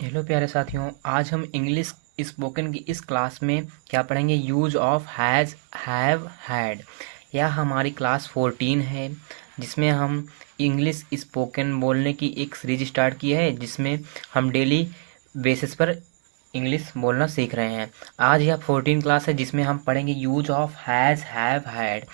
Hello प्यारे साथियों, आज हम इंग्लिश स्पोकन की इस क्लास में क्या पढ़ेंगे? Use of has, have, had. यह हमारी क्लास 14 है, जिसमें हम इंग्लिश स्पोकन बोलने की एक सीरीज स्टार्ट की है, जिसमें हम डेली बेसिस पर इंग्लिश बोलना सीख रहे हैं। आज यह 14 क्लास है, जिसमें हम पढ़ेंगे use of has, have, had.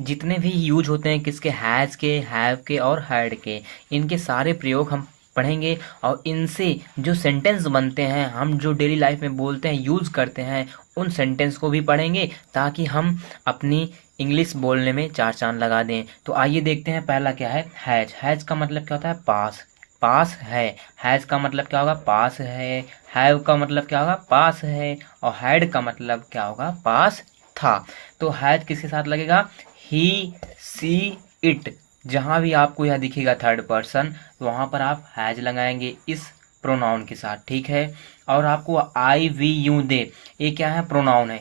जितने भी यूज होते हैं किसके, हैज़ के, हैव के और हैड के, इनके सारे प्रयोग हम पढ़ेंगे। और इनसे जो सेंटेंस बनते हैं, हम जो डेली लाइफ में बोलते हैं, यूज़ करते हैं, उन सेंटेंस को भी पढ़ेंगे, ताकि हम अपनी इंग्लिश बोलने में चार चांद लगा दें। तो आइए देखते हैं, पहला क्या है? हैज। हैज का मतलब क्या होता है? पास। पास है। हैज का मतलब क्या होगा? पास है। हैव का मतलब क्या होगा? पास है। और हैड का मतलब क्या होगा? पास था। तो हैज किसके साथ लगेगा? ही, सी, इट। जहाँ भी आपको यह दिखेगा थर्ड पर्सन, तो वहाँ पर आप हैज लगाएंगे इस प्रोनाउन के साथ, ठीक है। और आपको आई, वी, यू, दे, ये क्या है? प्रोनाउन है।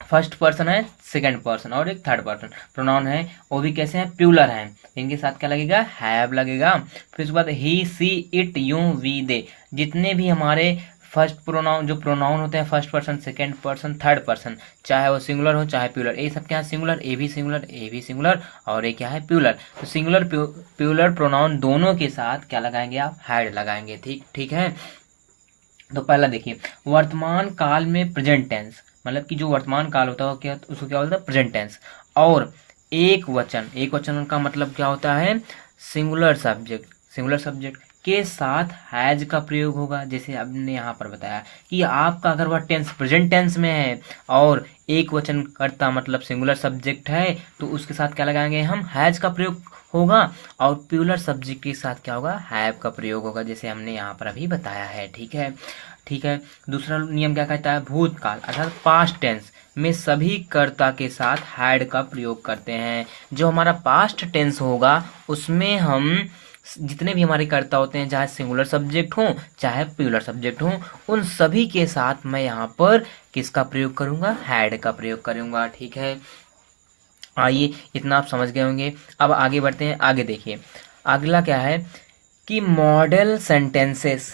फर्स्ट पर्सन है, सेकंड पर्सन और एक थर्ड पर्सन प्रोनाउन है। वो भी कैसे हैं? प्यूलर हैं। इनके साथ क्या लगेगा? हैव लगेगा। फिर उसके बाद ही, सी, इट, यू, वी, दे। जितने भी हमारे फर्स्ट प्रोनाउन, जो प्रोनाउन होते हैं, first person, second person, third person, चाहे वो सिंगुलर हो चाहे प्यूलर, ये सब क्या है? सिंगुलर। ए भी सिंगुलर, ए भी सिंगुलर, और ये क्या है? प्यूलर। तो सिंगुलर प्यूलर प्रोनाउन दोनों के साथ क्या लगाएंगे आप? हैड लगाएंगे। ठीक ठीक है। तो पहला देखिए, वर्तमान काल में प्रेजेंट टेंस, मतलब कि जो वर्तमान काल होता है क्या, उसको क्या बोलता है? Present tense. और एक वचन, एक वचन का मतलब क्या होता है? Singular subject. सिंगुलर सब्जेक्ट के साथ हैज का प्रयोग होगा। जैसे हमने यहाँ पर बताया कि आपका अगर वह टेंस प्रेजेंट टेंस में है और एक वचन कर्ता मतलब सिंगुलर सब्जेक्ट है, तो उसके साथ क्या लगाएंगे हम? हैज का प्रयोग होगा। और प्यूलर सब्जेक्ट के साथ क्या होगा? हैव का प्रयोग होगा, जैसे हमने यहाँ पर अभी बताया है, ठीक है। ठीक है। दूसरा नियम क्या कहता है? भूतकाल अर्थात पास्ट टेंस में सभी कर्ता के साथ हैड का प्रयोग करते हैं। जो हमारा पास्ट टेंस होगा, उसमें हम जितने भी हमारे कर्ता होते हैं, चाहे सिंगुलर सब्जेक्ट हो चाहे प्लूरल सब्जेक्ट हो, उन सभी के साथ मैं यहाँ पर किसका प्रयोग करूँगा? हैड का प्रयोग करूँगा, ठीक है। आइए, इतना आप समझ गए होंगे। अब आगे बढ़ते हैं। आगे देखिए, अगला क्या है कि मॉडल सेंटेंसेस,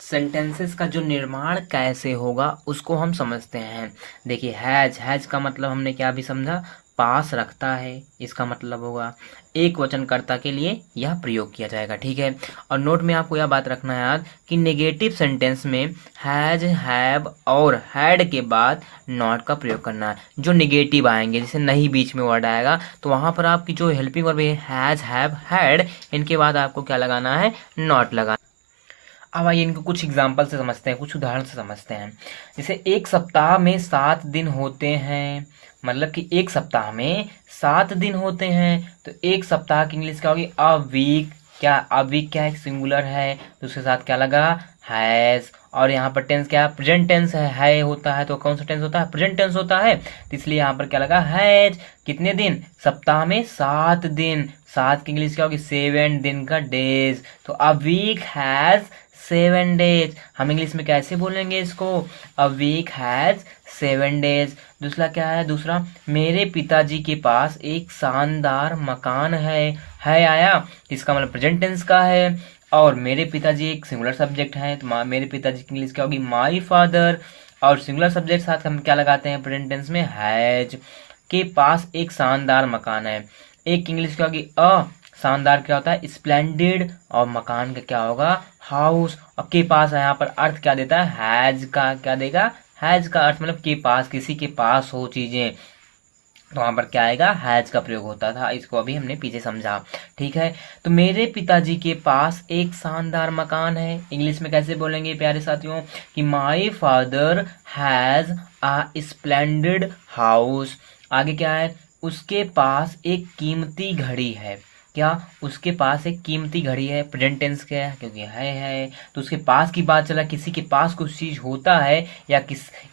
सेंटेंसेस का जो निर्माण कैसे होगा उसको हम समझते हैं। देखिए, हैज, हैज का मतलब हमने क्या भी समझा? पास रखता है, इसका मतलब होगा एक वचनकर्ता के लिए यह प्रयोग किया जाएगा, ठीक है। और नोट में आपको यह बात रखना है याद कि नेगेटिव सेंटेंस में हैज, हैव और हैड के बाद नॉट का प्रयोग करना है। जो नेगेटिव आएंगे, जैसे नहीं बीच में वर्ड आएगा, तो वहां पर आपकी जो हेल्पिंग वर्ब है हैज, हैव, हैड, इनके बाद आपको क्या लगाना है? नॉट लगाना। अब आइए इनको कुछ एग्जाम्पल से समझते हैं, कुछ उदाहरण से समझते हैं। जैसे एक सप्ताह में 7 दिन होते हैं, मतलब कि एक सप्ताह में 7 दिन होते हैं। तो एक सप्ताह की इंग्लिश क्या होगी? A week. क्या अ वीक क्या है? सिंगुलर है, तो उसके साथ क्या लगा? हैज। और यहाँ पर टेंस क्या है? प्रेजेंट टेंस है होता है, तो कौन सा टेंस होता है? प्रेजेंट टेंस होता है, तो इसलिए यहाँ पर क्या लगा? हैज। कितने दिन? सप्ताह में 7 दिन। सात की इंग्लिश क्या होगी? 7 दिन का डेज। तो अ वीक हैज 7 डेज। हम इंग्लिश में कैसे बोलेंगे इसको? A week has 7 days. दूसरा क्या है? दूसरा, मेरे पिताजी के पास एक शानदार मकान है आया, इसका मतलब प्रेजेंट टेंस का है। और मेरे पिताजी एक सिंगुलर सब्जेक्ट है, तो मेरे पिताजी की इंग्लिश क्या होगी? My father. और सिंगुलर सब्जेक्ट साथ हम क्या लगाते हैं प्रेजेंट टेंस में? हैज। के पास एक शानदार मकान है, एक इंग्लिश क्या होगी? अ। शानदार क्या होता है? स्प्लेंडेड। और मकान का क्या होगा? हाउस। और के पास है, यहाँ पर अर्थ क्या देता है? हैज का क्या देगा? हैज का अर्थ मतलब के पास, किसी के पास हो चीजें, तो वहां पर क्या आएगा? हैज का प्रयोग होता था। इसको अभी हमने पीछे समझा, ठीक है। तो मेरे पिताजी के पास एक शानदार मकान है, इंग्लिश में कैसे बोलेंगे प्यारे साथियों? कि my father has a splendid house. आगे क्या है? उसके पास एक कीमती घड़ी है। क्या? उसके पास एक कीमती घड़ी है, प्रेजेंट टेंस क्या है? क्योंकि है। तो उसके पास की बात चला, किसी के पास कुछ चीज होता है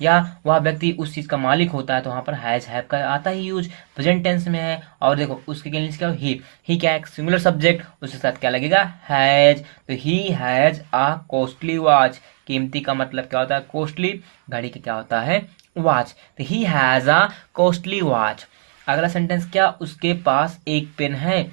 या वह व्यक्ति उस चीज का मालिक होता है, तो वहां पर हैज, हैव का आता ही यूज, प्रेजेंट टेंस में है। और देखो उसके इंग्लिश क्या? ही क्या है? सिंगुलर सब्जेक्ट, उसके साथ क्या लगेगा? हैज। तो he has a costly watch. कीमती का मतलब क्या होता है? कॉस्टली। घड़ी का क्या होता है? वॉच। तो he has a costly watch. अगला सेंटेंस क्या? उसके पास एक पेन है।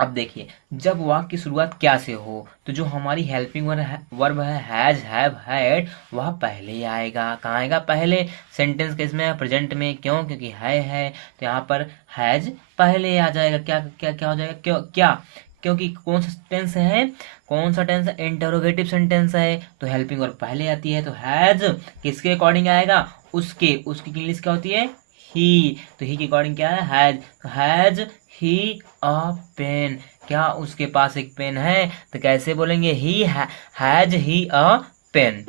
अब देखिए, जब वाक्य की शुरुआत क्या से हो तो जो हमारी हेल्पिंग वर्ब है हैज हैव हैड, वह पहले आएगा। कहाँ आएगा? पहले। सेंटेंस के इसमें प्रेजेंट में, क्यों? क्योंकि है तो यहाँ पर हैज पहले आ जाएगा। क्या क्या क्या हो जाएगा? क्यों? क्या? क्योंकि कौन सा टेंस है? कौन सा टेंस है? इंटरोगेटिव सेंटेंस है, तो हेल्पिंग वर्ब पहले आती है। तो हैज किसके अकॉर्डिंग आएगा? उसकी इंग्लिश क्या होती है? ही। तो ही के अकॉर्डिंग क्या है? Has. Has he a pen, क्या उसके पास एक पेन है? तो कैसे बोलेंगे? He has he a pen.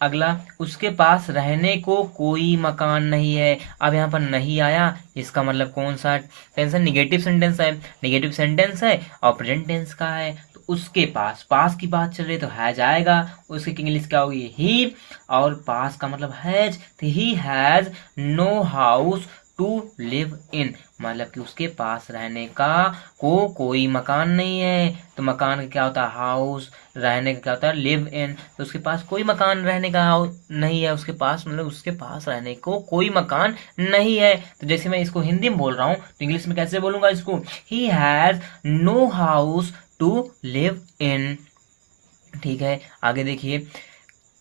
अगला, उसके पास रहने को कोई मकान नहीं है। अब यहाँ पर नहीं आया, इसका मतलब कौन सा टेंस है? निगेटिव सेंटेंस है। निगेटिव सेंटेंस है और प्रेजेंट टेंस का है, तो उसके पास की बात चल रही है तो हैज आएगा। उसकी इंग्लिश क्या होगी? ही। और पास का मतलब हैज, तो he has no house to live in, मतलब कि उसके पास रहने का कोई मकान नहीं है। तो मकान का क्या होता है? हाउस। रहने का क्या होता है? Live in. तो उसके पास कोई मकान रहने का नहीं है, उसके पास मतलब उसके पास रहने को कोई मकान नहीं है। तो जैसे मैं इसको हिंदी में बोल रहा हूँ तो इंग्लिश में कैसे बोलूंगा इसको? He has no house to live in. ठीक है, आगे देखिए,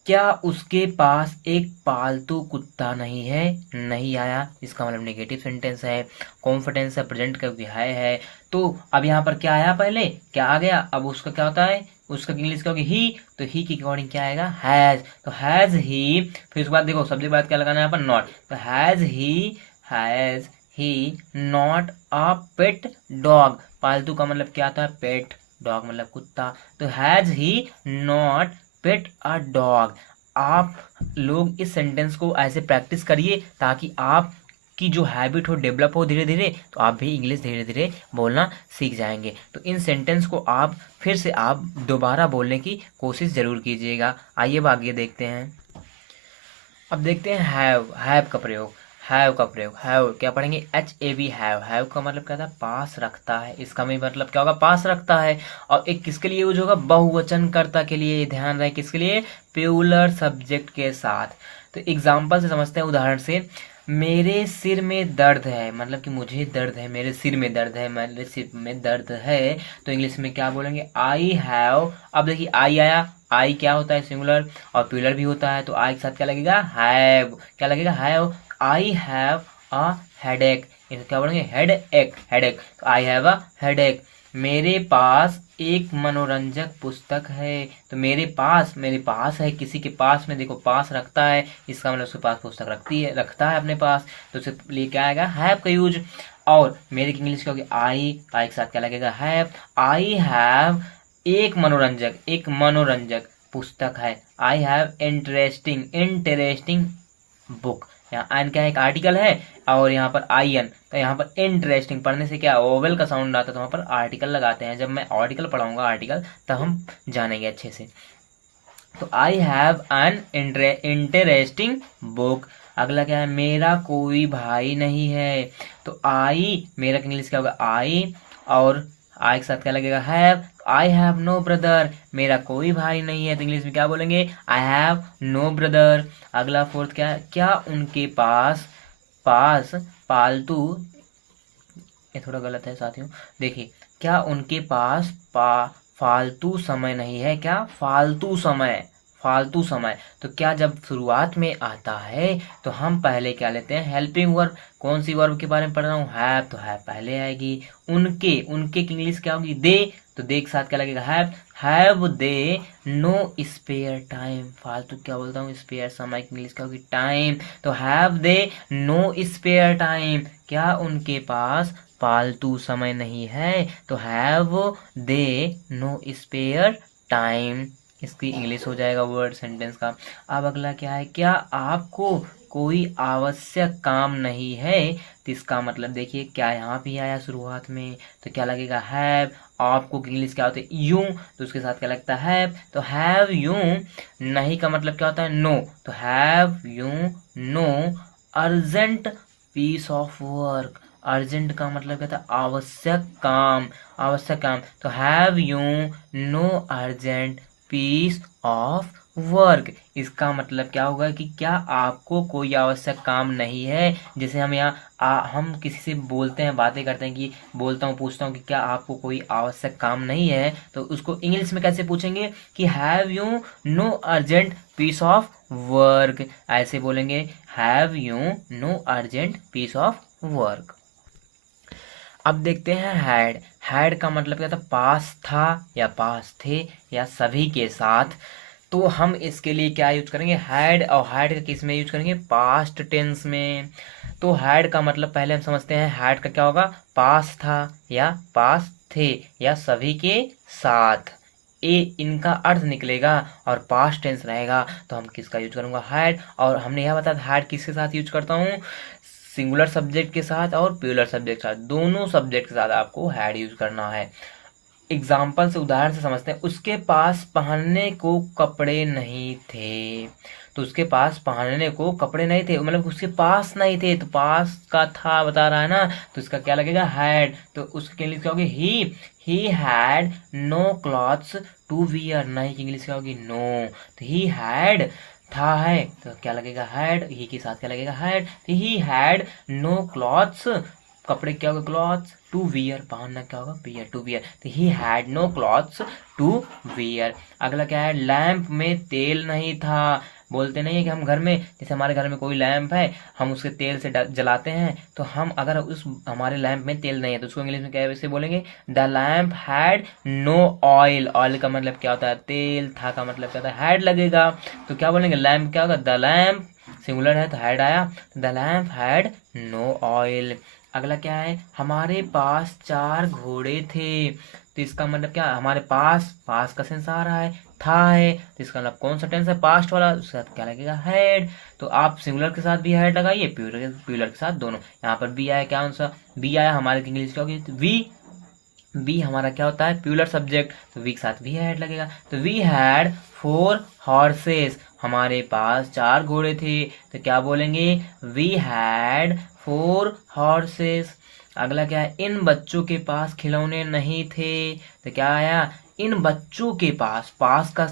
क्या उसके पास एक पालतू कुत्ता नहीं है? नहीं आया, इसका मतलब नेगेटिव सेंटेंस है। कॉन्फिडेंस है, प्रेजेंट का भी है। तो अब यहाँ पर क्या आया? पहले क्या आ गया? अब उसका क्या होता है? उसका इंग्लिश क्या होगी? ही। तो ही की अकॉर्डिंग क्या आएगा? हैज। तो हैज ही, फिर उसके बाद देखो शब्द के बाद क्या लगाना है यहाँ पर? नॉट। तो has he not a pet dog. पालतू का मतलब क्या आता है? पेट। डॉग मतलब कुत्ता। तो has he not pet a dog. आप लोग इस सेंटेंस को ऐसे प्रैक्टिस करिए ताकि आप की जो हैबिट हो डेवलप हो धीरे धीरे, तो आप भी इंग्लिश धीरे धीरे बोलना सीख जाएंगे। तो इन सेंटेंस को आप फिर से आप दोबारा बोलने की कोशिश जरूर कीजिएगा। आइए अब आगे देखते हैं। अब देखते हैं हैव का प्रयोग। हैव क्या पढ़ेंगे? HAV हैव का मतलब क्या था? पास रखता है। इसका भी मतलब क्या होगा? पास रखता है। और एक किसके लिए यूज होगा? बहुवचन कर्ता के लिए। ध्यान रहे किसके लिए? प्लूरल सब्जेक्ट के साथ। तो एग्जाम्पल से समझते हैं, उदाहरण से। मेरे सिर में दर्द है, मतलब कि मुझे दर्द है, मेरे सिर में दर्द है, मेरे सिर में दर्द है। तो इंग्लिश में क्या बोलेंगे? I have. अब देखिए आई आया, आई क्या होता है? सिंगुलर और प्लूरल भी होता है, तो आई के साथ क्या लगेगा? हैव। क्या लगेगा? Have. I have a headache. इसे क्या बोलेंगे? हेडेक। तो आई हैव अ हेडेक। मेरे पास एक मनोरंजक पुस्तक है। तो मेरे पास है, किसी के पास में देखो पास रखता है, इसका मतलब उसके पास पुस्तक रखता है अपने पास, तो उसके लिए क्या आएगा? हैव का यूज। और मेरे की इंग्लिश क्या होगी? आई के साथ क्या लगेगा? हैव। आई हैव एक मनोरंजक पुस्तक है। I have interesting book. यहाँ एन क्या है? एक आर्टिकल है, और यहाँ पर आई एन, तो यहाँ पर इंटरेस्टिंग पढ़ने से क्या ओवल का साउंड आता है, तो वहाँ पर आर्टिकल लगाते हैं। जब मैं आर्टिकल पढ़ाऊंगा आर्टिकल, तब हम जानेंगे अच्छे से। तो I have an interesting book. अगला क्या है? मेरा कोई भाई नहीं है। तो आई, मेरा इंग्लिश क्या होगा? आई। और आई के साथ क्या लगेगा? Have. I have no brother, मेरा कोई भाई नहीं है, तो इंग्लिश में क्या बोलेंगे? I have no brother. अगला फोर्थ क्या है? क्या उनके पास पास पालतू, ये थोड़ा गलत है साथियों, देखिए, क्या उनके पास फालतू समय नहीं है? क्या? फालतू समय। तो क्या जब शुरुआत में आता है तो हम पहले क्या लेते हैं? Helping verb. कौन सी वर्ब के बारे में पढ़ रहा हूँ? हैव, तो हैव पहले आएगी। उनके की इंग्लिश क्या होगी? दे। तो दे के साथ क्या लगेगा? Have they no spare time. फालतू क्या बोलता हूँ? स्पेयर समय की इंग्लिश क्या होगी? टाइम। तो have they no spare time, क्या उनके पास पालतू समय नहीं है? तो have they no spare time, इसकी इंग्लिश हो जाएगा वर्ड सेंटेंस का। अब अगला क्या है? क्या आपको कोई आवश्यक काम नहीं है? तो इसका मतलब देखिए, क्या यहाँ भी आया शुरुआत में, तो क्या लगेगा? हैव। आपको इंग्लिश क्या होता है? यूं, तो उसके साथ क्या लगता है? हैव। तो हैव यूं। नहीं का मतलब क्या होता है? नो। तो have you no urgent piece of work. Urgent का मतलब क्या था? आवश्यक काम। तो have you no urgent piece of work. इसका मतलब क्या होगा कि क्या आपको कोई आवश्यक काम नहीं है। जैसे हम यहाँ हम किसी से बोलते हैं, बातें करते हैं कि बोलता हूँ, पूछता हूँ कि क्या आपको कोई आवश्यक काम नहीं है, तो उसको इंग्लिश में कैसे पूछेंगे कि have you no urgent piece of work. ऐसे बोलेंगे, have you no urgent piece of work. अब देखते हैं हैड। हैड का मतलब क्या था, पास था या पास थे या सभी के साथ। तो हम इसके लिए क्या यूज करेंगे, हैड। और हैड का किस में यूज करेंगे, पास्ट टेंस में। तो हैड का मतलब पहले हम समझते हैं, हैड का क्या होगा, पास था या पास थे या सभी के साथ। ए इनका अर्थ निकलेगा और पास्ट टेंस रहेगा, तो हम किसका यूज करूंगा, हैड। और हमने यह बताया हैड किसके साथ यूज करता हूँ, सिंगुलर सब्जेक्ट के साथ और प्लूरल सब्जेक्ट के साथ, दोनों सब्जेक्ट के साथ आपको हैड यूज करना है। एग्जाम्पल से, उदाहरण से समझते हैं। उसके पास पहनने को कपड़े नहीं थे। तो उसके पास पहनने को कपड़े नहीं थे, मतलब उसके पास नहीं थे, तो पास का था बता रहा है ना, तो इसका क्या लगेगा, हैड। तो उसके इंग्लिश क्या होगी, he had no clothes to wear. नहीं की इंग्लिश क्या होगी, नो। तो ही हैड था है, तो क्या लगेगा, हैड। ही के साथ क्या लगेगा, हैड। तो ही हैड नो क्लॉथ्स, कपड़े क्या होगा, क्लॉथ्स, टू वियर, पहनना क्या होगा, वियर, टू वियर। तो he had no clothes to wear. अगला क्या है, लैंप में तेल नहीं था। बोलते नहीं है कि हम घर में, जैसे हमारे घर में कोई लैंप है, हम उसके तेल से जलाते हैं, तो हम अगर उस हमारे लैंप में तेल नहीं है तो उसको इंग्लिश में क्या वैसे बोलेंगे, the lamp had no oil. Oil का मतलब क्या होता है, तेल। था का मतलब क्या होता है, हैड लगेगा। तो क्या बोलेंगे, लैंप क्या होगा, द लैंप, सिंगुलर है तो हैड आया, the lamp had no oil. अगला क्या है, हमारे पास 4 घोड़े थे। तो इसका मतलब क्या, हमारे पास, पास का सेंस आ रहा है, था है, तो इसका मतलब कौन सा टेंस है, पास्ट वाला, उसके साथ क्या लगेगा, हैड। तो आप सिंगुलर के साथ भी हैड लगाइए, प्लूरल के साथ दोनों। यहाँ पर बी आया, क्या आंसर, बी आया। हमारे इंग्लिश क्या होगी, वी। बी हमारा क्या होता है, प्लूरल सब्जेक्ट, तो वी के साथ भी हैड लगेगा। तो वी हैड 4 हॉर्सेस। हमारे पास 4 घोड़े थे, तो क्या बोलेंगे, वी हैड 4 हॉर्सेस। अगला क्या है, इन बच्चों के पास खिलौने नहीं थे। तो क्या आया, इन बच्चों के पास का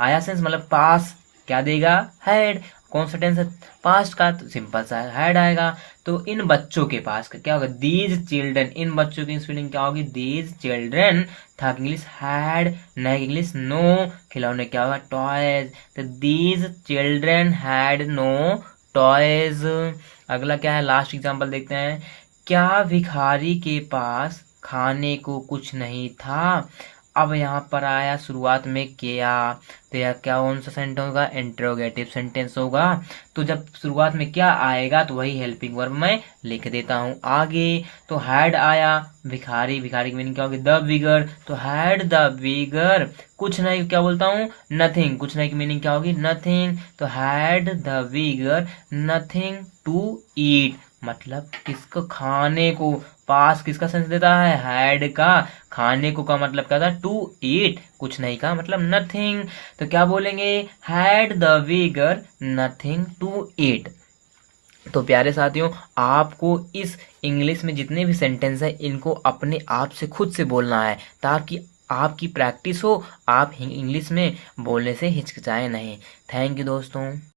आया सेंस, मतलब पास क्या देगा, हैड। कौन सा टेंस है, पास्ट का, तो सिंपल सा हैड आएगा। तो इन बच्चों के पास का क्या होगा, दीज चिल्ड्रन। इन बच्चों की स्पेलिंग क्या होगी, दीज चिल्ड्रन। था इंग्लिश हैड, नए इंग्लिश नो। खिलौने क्या होगा, टॉयज। तो these children had no toys. अगला क्या है, लास्ट एग्जांपल देखते हैं। क्या भिखारी के पास खाने को कुछ नहीं था। अब यहाँ पर आया शुरुआत में क्या, तो यह क्या कौन सा सेंटेंस होगा, इंट्रोगेटिव सेंटेंस होगा। तो जब शुरुआत में क्या आएगा तो वही हेल्पिंग वर्ब मैं लिख देता हूँ आगे। तो हैड आया, भिखारी, भिखारी की मीनिंग क्या होगी, द बिगर। तो हैड द बिगर, कुछ नहीं, क्या बोलता हूँ, नथिंग। कुछ नहीं की मीनिंग क्या होगी, नथिंग। तो had the beggar nothing to eat, मतलब किसको, खाने को। पास किसका सेंस देता है, हैड का। खाने को का मतलब क्या था, टू ईट, कुछ नहीं का मतलब नथिंग। तो क्या बोलेंगे, had the beggar nothing to eat. तो प्यारे साथियों, आपको इस इंग्लिश में जितने भी सेंटेंस है इनको अपने आप से खुद से बोलना है, ताकि आपकी प्रैक्टिस हो, आप इंग्लिश में बोलने से हिचकिचाएं नहीं। थैंक यू दोस्तों।